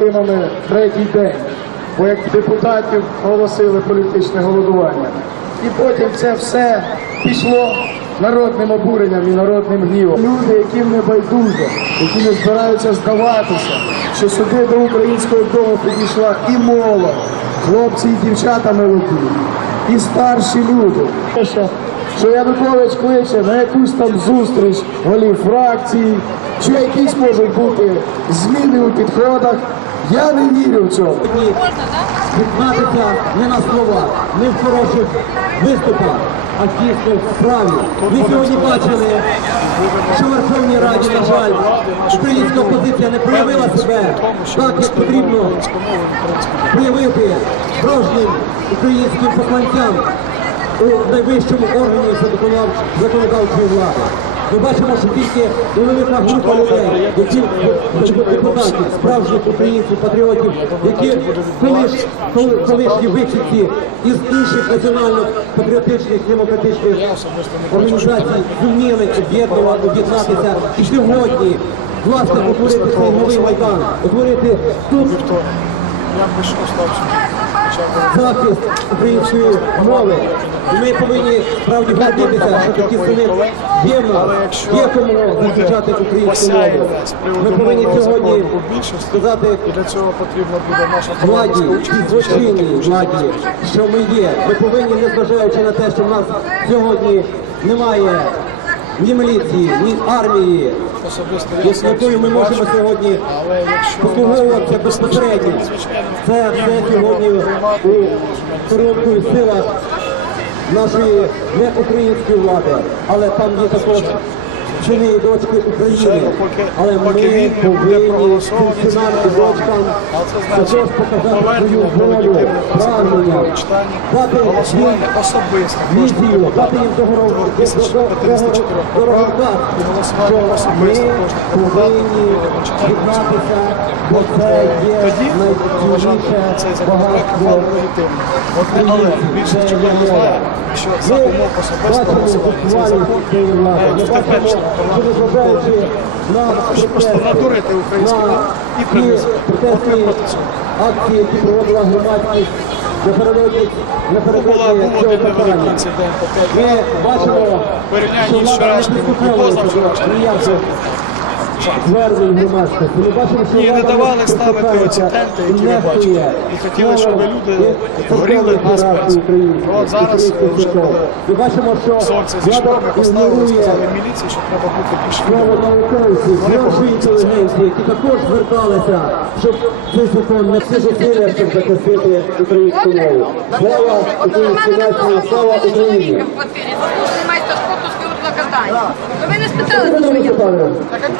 героям від третій день, бо як депутатів оголосили політичне голодування. І потім це все пішло народним обуренням і народним гнівом. Люди, яким не байдуже, які не збираються здаватися, що сюди до українського дому підійшла і молодь, хлопці і дівчата молоді, і старші люди. Що Янукович кличе на якусь там зустріч голів фракції, що якісь можуть бути зміни у підходах. Я не вірю в цьому. відзнатися не на словах, не в хороших виступах, а дійсно в справі. Ви сьогодні бачили, що в Верховній Раді, на жаль, українська опозиція не проявила себе так, як потрібно проявити справжнім українським посланцям у найвищому органі законодав- законодавчої влади. Ми бачимо, що тільки невелика група людей, які депутатів, справжніх українців, патріотів, які колиш, колишні вихідці із інших національно-патріотичних демократичних організацій зуміли об'єднувати, об'єднатися і сьогодні, власне, утворити цей новий майдан, утворити тут захист української мови. І ми повинні справді гордитися, що такі сини є нас, є кому захищати українську мову. Ми повинні сьогодні сказати владі і злочинній владі, що ми є. Ми повинні, незважаючи на те, що в нас сьогодні немає ні міліції, ні армії, Особисто я з якою ми можемо сьогодні послуговуватися безпосередньо. Це все сьогодні у коробкою силах нашої не української влади, але там є також сини і дочки України. Але ми повинні це дочкам також показати свою волю, прагнення, дати їм візію, дати їм договору, що ми повинні єднатися, бо це є найцінніше багатство більшість це є за Ми бачимо буквально цієї влади. Ми бачимо, незважаючи на надурити український на народ і протестні акції, які проводила громадськість напередодні напередодні цього питання. Ми бачимо, що влада не позавчорашнім. ніяких Ні, не давали ставити оці тенти, і які ви бачите. І хотіли, щоб люди і горіли на ієрархів смерть. От зараз вже коли Ми бачимо, що Сонце зійшло, ми поставили, сказали міліції, що треба бути більш Слово науковців, нашої які також зверталися, щоб цей закон не всі зусилля, щоб захистити українську мову. Слава українській нації, слава Україні! З катання. Ви не спитали, що я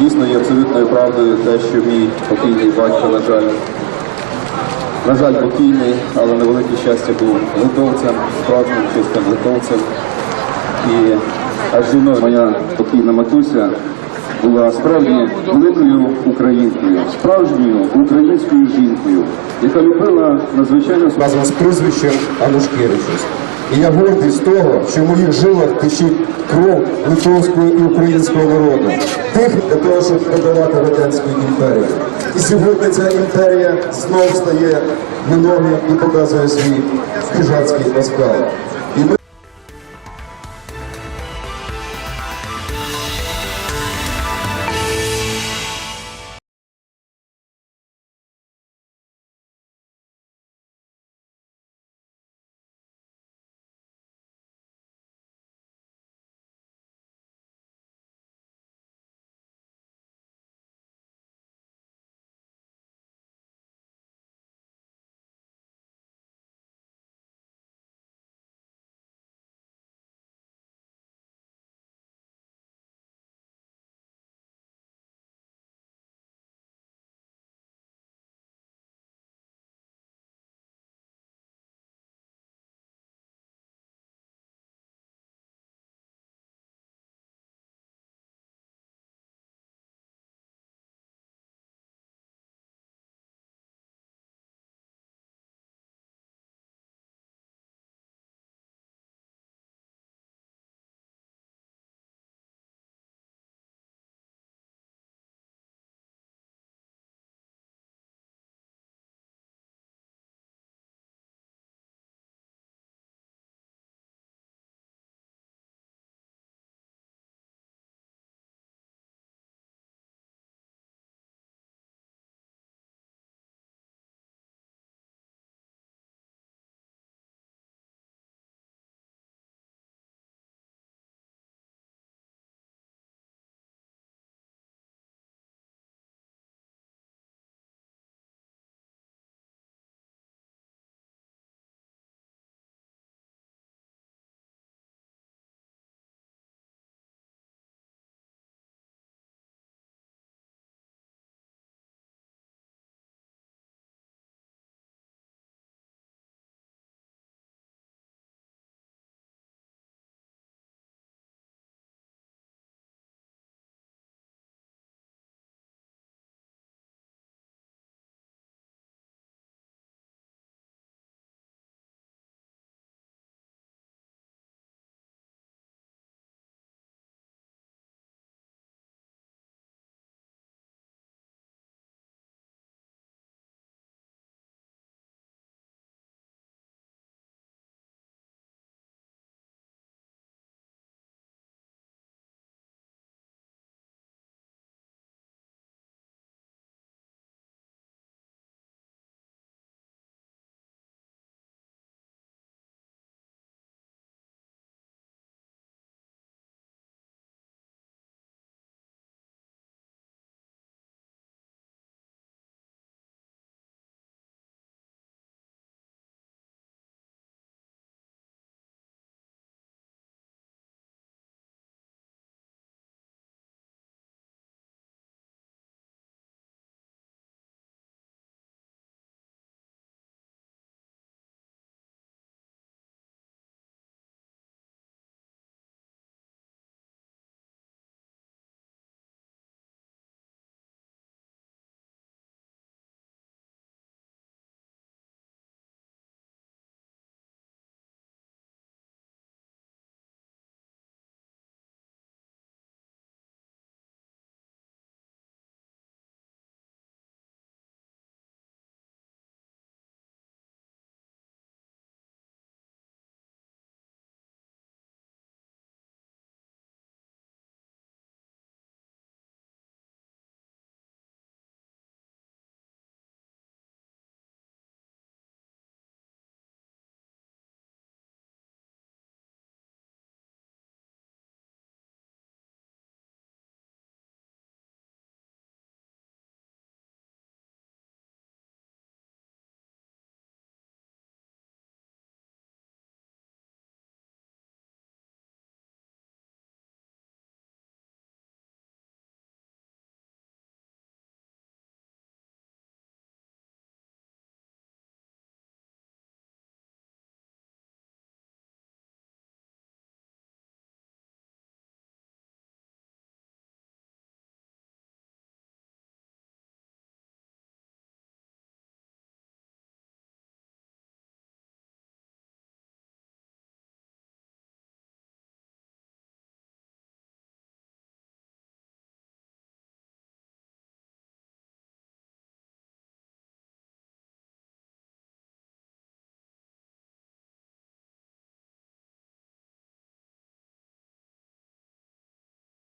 Дійсно є абсолютною правдою те, що мій покійний батько, на жаль, на жаль, покійний, але на велике щастя був литовцем, справжнім чистим литовцем. І аж зі мною моя покійна матуся була справді великою українкою, справжньою українською жінкою, яка любила надзвичайно з прізвищем Анушкевичус. І я гордий з того, що в моїх жилах течить кров литовського і українського народу, тих для того, щоб подавати радянську імперію. І сьогодні ця імперія знов стає на ноги і показує свій хижацький оскал.